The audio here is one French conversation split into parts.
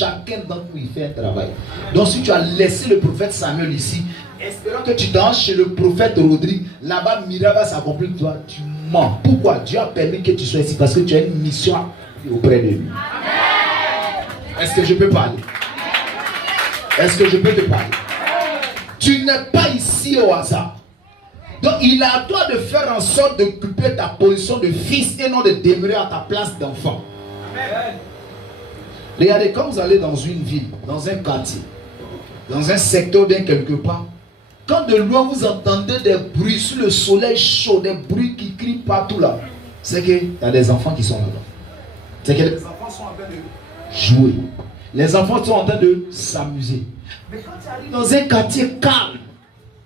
chacun d'entre nous, il fait un travail. Donc si tu as laissé le prophète Samuel ici, espérant que tu t'en chez le prophète Rodrigue, là-bas, miracle va s'accomplir. Toi, tu mens. Pourquoi? Dieu a permis que tu sois ici parce que tu as une mission auprès de lui. Est-ce que je peux parler? Est-ce que je peux te parler? Tu n'es pas ici au hasard. Donc il est à toi de faire en sorte d'occuper ta position de fils et non de demeurer à ta place d'enfant. Regardez, quand vous allez dans une ville, dans un quartier, dans un secteur bien quelque part, quand de loin vous entendez des bruits sous le soleil chaud, des bruits qui crient partout là, c'est qu'il y a des enfants qui sont là-bas. C'est que les enfants sont en train de jouer. Les enfants sont en train de s'amuser. Mais quand tu arrives dans un quartier calme,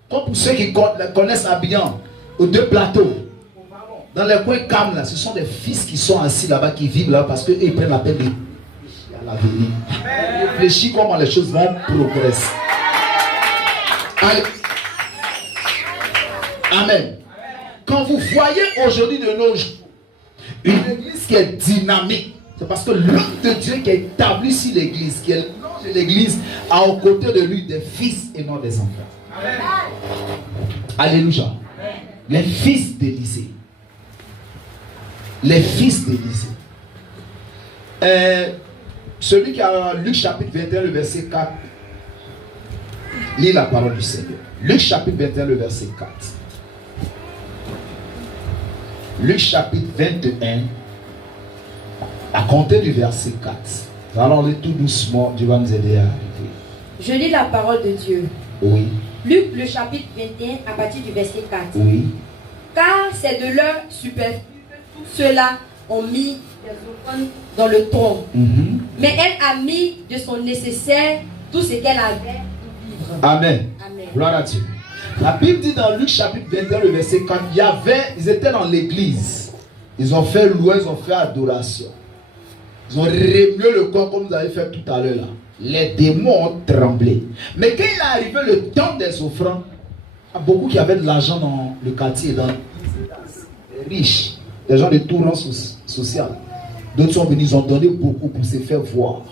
comme pour ceux qui connaissent Abidjan, aux deux plateaux, dans les coins calmes là, ce sont des fils qui sont assis là-bas, qui vivent là parce qu'ils prennent la peine de réfléchir à l'avenir. Réfléchir comment les choses vont progresser. Allez. Amen. Quand vous voyez aujourd'hui de nos jours une église qui est dynamique, c'est parce que l'homme de Dieu qui a établi sur l'église, qui est l'ange de l'église, a aux côtés de lui des fils et non des enfants. Amen. Alléluia. Amen. Les fils d'Élisée. Les fils d'Élisée. Celui qui a Luc chapitre 21, le verset 4, lit la parole du Seigneur. Luc chapitre 21, le verset 4. Luc chapitre 21, à compter du verset 4. Allons lire tout doucement, Dieu va nous aider à arriver. Je lis la parole de Dieu. Oui. Luc le chapitre 21 à partir du verset 4. Oui. Car c'est de leur superflu que tous ceux-là ont mis des offrandes dans le tronc. Mais elle a mis de son nécessaire tout ce qu'elle avait pour vivre. Amen. Amen. Gloire à Dieu. La Bible dit dans Luc chapitre 21, le verset 4, ils étaient dans l'église. Ils ont fait louange, ils ont fait adoration. Ils ont remué le corps comme vous avez fait tout à l'heure là. Les démons ont tremblé. Mais quand il est arrivé le temps des offrandes, il y a beaucoup qui avaient de l'argent dans le quartier, dans les riches, des gens de tout rang social. D'autres sont venus, ils ont donné beaucoup pour se faire voir.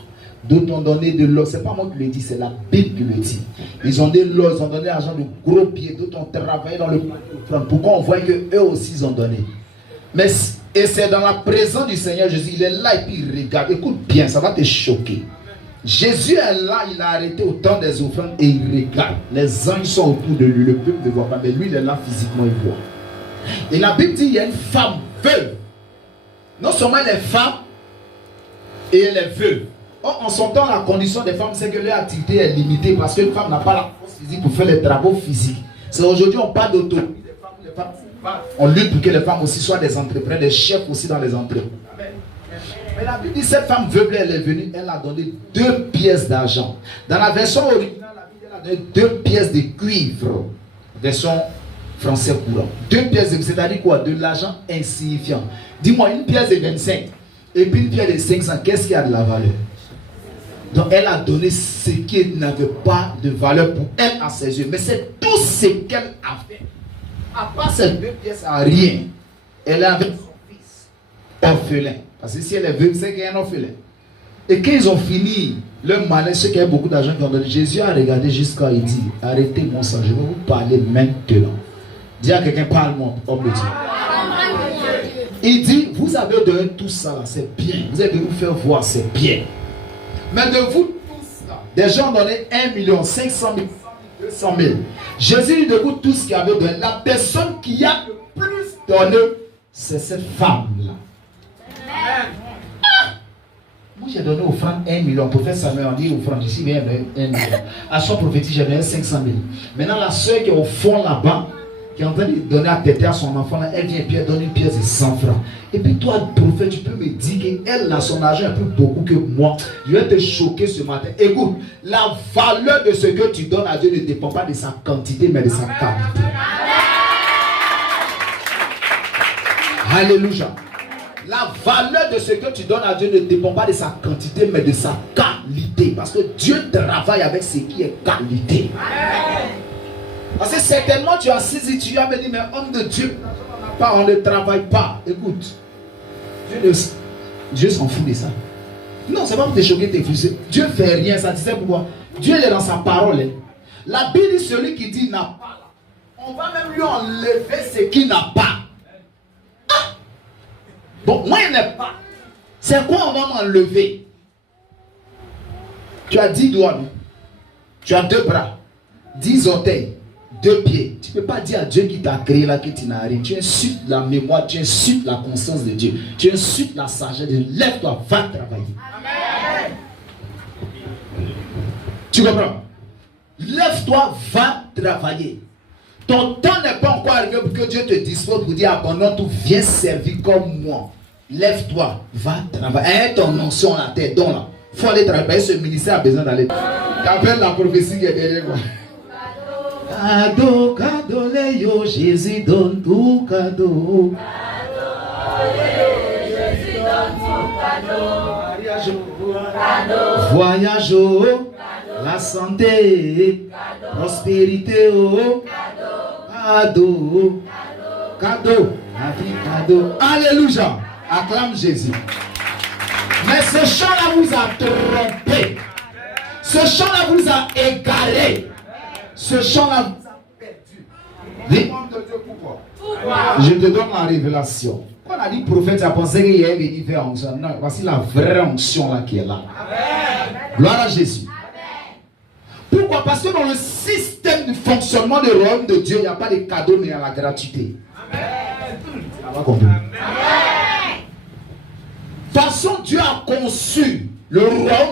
D'autres ont donné de l'or. Ce n'est pas moi qui le dis, c'est la Bible qui le dit. Ils ont donné de l'or, ils ont donné l'argent de gros pieds. D'autres ont travaillé dans le plan. Pourquoi on voit qu'eux aussi ils ont donné? Mais et c'est dans la présence du Seigneur Jésus. Il est là et puis il regarde. Écoute bien, ça va te choquer. Jésus est là, il a arrêté au temps des offrandes et il regarde. Les anges sont autour de lui, le peuple ne voit pas, mais lui il est là physiquement, il voit. Et la Bible dit il y a une femme veuve. Non seulement elle est femme et elle est veuve. Or, en son temps, la condition des femmes, c'est que leur activité est limitée parce qu'une femme n'a pas la force physique pour faire les travaux physiques. C'est aujourd'hui on parle d'autonomie des femmes, les femmes. On lutte pour que les femmes aussi soient des entrepreneurs, des chefs aussi dans les entreprises. Mais la Bible dit cette femme veuve, elle est venue, elle a donné 2 pièces d'argent. Dans la version originale, la Bible elle a donné 2 pièces de cuivre. Version français courant. 2 pièces de cuivre, c'est-à-dire quoi? De l'argent insignifiant. Dis-moi, une pièce de 25 et puis une pièce de 500, qu'est-ce qui a de la valeur? Donc elle a donné ce qui n'avait pas de valeur pour elle à ses yeux. Mais c'est tout ce qu'elle a fait. À part ces 2 pièces à rien, elle a avec son fils orphelin. Parce que si elle est veuve, c'est qu'elle est un orphelin. Et quand ils ont fini le malin, ceux qui avaient beaucoup d'argent qui ont donné, Jésus a regardé jusqu'à il dit, arrêtez mon sang, je vais vous parler maintenant. Dis à quelqu'un, parle-moi, homme de Dieu. Il dit, vous avez donné tout ça là, c'est bien. Vous avez vous faire voir, c'est bien. Mais de vous tous là, des gens ont donné 1 million, 500 000, 200 000. Jésus dit de vous tous qui avez donné, la personne qui a le plus donné, c'est cette femme-là. Moi j'ai donné offrande 1 million. Prophète Samuel a dit offrande ici, il 1 million. À son prophétique, j'ai donné 500 000. Maintenant, la soeur qui est au fond là-bas, qui est en train de donner à têter à son enfant, là, elle vient et puis elle donne une pièce de 100 francs. Et puis toi, prophète, tu peux me dire qu'elle a son argent un peu beaucoup que moi. Je vais te choquer ce matin. Écoute, la valeur de ce que tu donnes à Dieu ne dépend pas de sa quantité, mais de sa qualité. Alléluia. La valeur de ce que tu donnes à Dieu ne dépend pas de sa quantité, mais de sa qualité. Parce que Dieu travaille avec ce qui est qualité. Parce que certainement tu as saisi, tu as me dit, mais homme de Dieu, on ne travaille pas. Écoute, Dieu s'en fout de ça. Non, c'est pas pour te choquer, te frustrer. Dieu fait rien, ça. Tu sais pourquoi? Dieu il est dans sa parole. Hein. La Bible dit celui qui dit n'a pas, on va même lui enlever ce qu'il n'a pas. Ah! Bon, moi il n'ai pas. C'est quoi on va m'enlever? Tu as 10 doigts, non? Tu as 2 bras, 10 orteils, 2 pieds. Tu ne peux pas dire à Dieu qui t'a créé là que tu n'as rien. Tu insultes la mémoire, tu insultes la conscience de Dieu. Tu insultes la sagesse de Dieu. Lève-toi, va travailler. Amen. Tu comprends? Lève-toi, va travailler. Ton temps n'est pas encore arrivé pour que Dieu te dispose pour dire abandonne tout, viens servir comme moi. Lève-toi, va travailler. Ton onction la tête, donc là. Il faut aller travailler. Ce ministère a besoin d'aller. Tu appelles la prophétie qui est derrière moi. Cadeau, cadeau, Léo, Jésus donne tout cadeau. Jésus donne tout cadeau. Voyage, la santé, prospérité, cadeau, cadeau, la vie, cadeau. Alléluia. Acclame Jésus. Mais ce chant-là vous a trompé. Ce chant-là vous a égaré. Ce chant-là vous a perdu. Je te donne la révélation. Quand on a dit prophète, tu as pensé qu'il y avait venu faire onction. Non, voici la vraie onction là qui est là. Gloire à Jésus. Pourquoi? Parce que dans le système de fonctionnement du royaume de Dieu, il n'y a pas de cadeaux, mais il y a la gratuité. Amen. De toute façon, Dieu a conçu le royaume